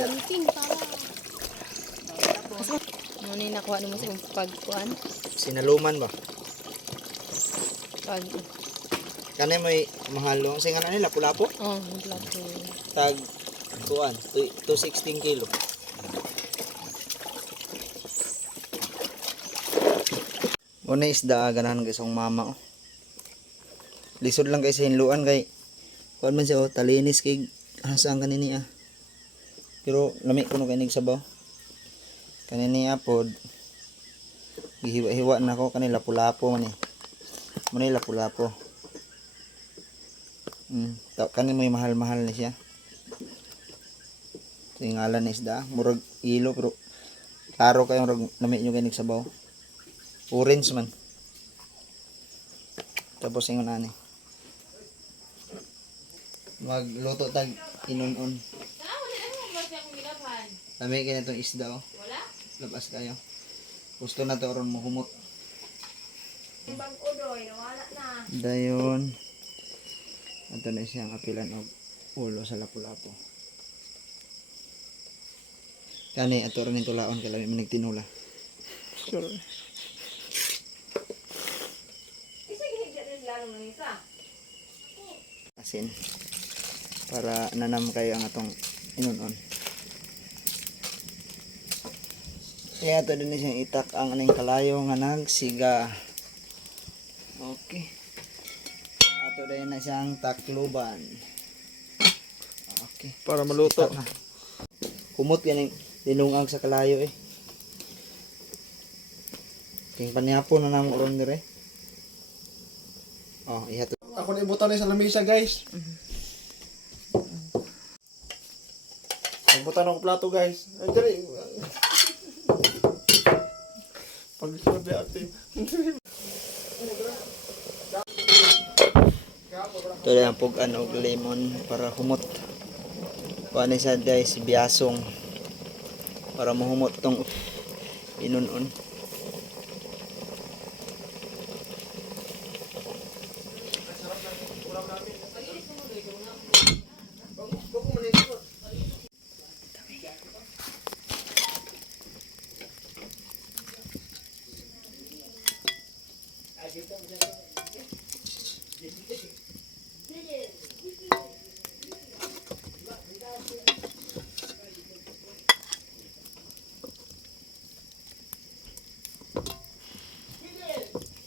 Ramping para. Ano ni nakuha mo sa pagkuan? Sinaluman ba? Pag Kanay may mahalong sing ano nila lapu-lapu. oh, lapu. Tag kuan 216 kilo. Una isda ganahan guys ang mama oh. Lisod lang kay sa hinluan kay kuan man siya oh talinis kay hasang kanini ah. Pero lami kuno kay nig sabaw. Kanini apod gihiwa-hiwa na ko kanila lapu-lapu man eh. Muna lapu-lapu. Kanin may mahal-mahal na siya. Tingalan na isda. Murag ilo pero klaro kayong rag nami nyo kayo nagsabaw. Orange man. Tapos ingon ani. Magluto tag inunon. Lami kayo na itong isda oh. Labas kayo. Gusto na to ron mo humot. Dayon. Ito na siyang apilan og ulo sa lapu-lapu. Kani ato rin yung tulaon kaya lami tinula. Sure. Asin. Para nanam kayo ang atong inunon. Kaya ito din siyang itak ang aning kalayo nga nagsiga. Okay. Ato din na siyang takluban. Okay. Para maluto. Kumot yan yung dinungag sa kalayo eh. King panihapon na nang uron dire. Oh, ihato. Ako na ibutan na sa lamesa guys. Ibutan ako plato guys. Ay dire. Pag sabi ate. Ito na ang pugan og lemon para humot. Kuha siya guys, biyasong. Para mahumot tong inunon.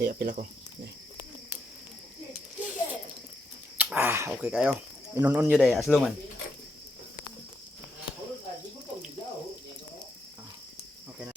Hey, apil ako. Okay. Okay kayo. Inunon nyo dahi, aslo man. Okay na.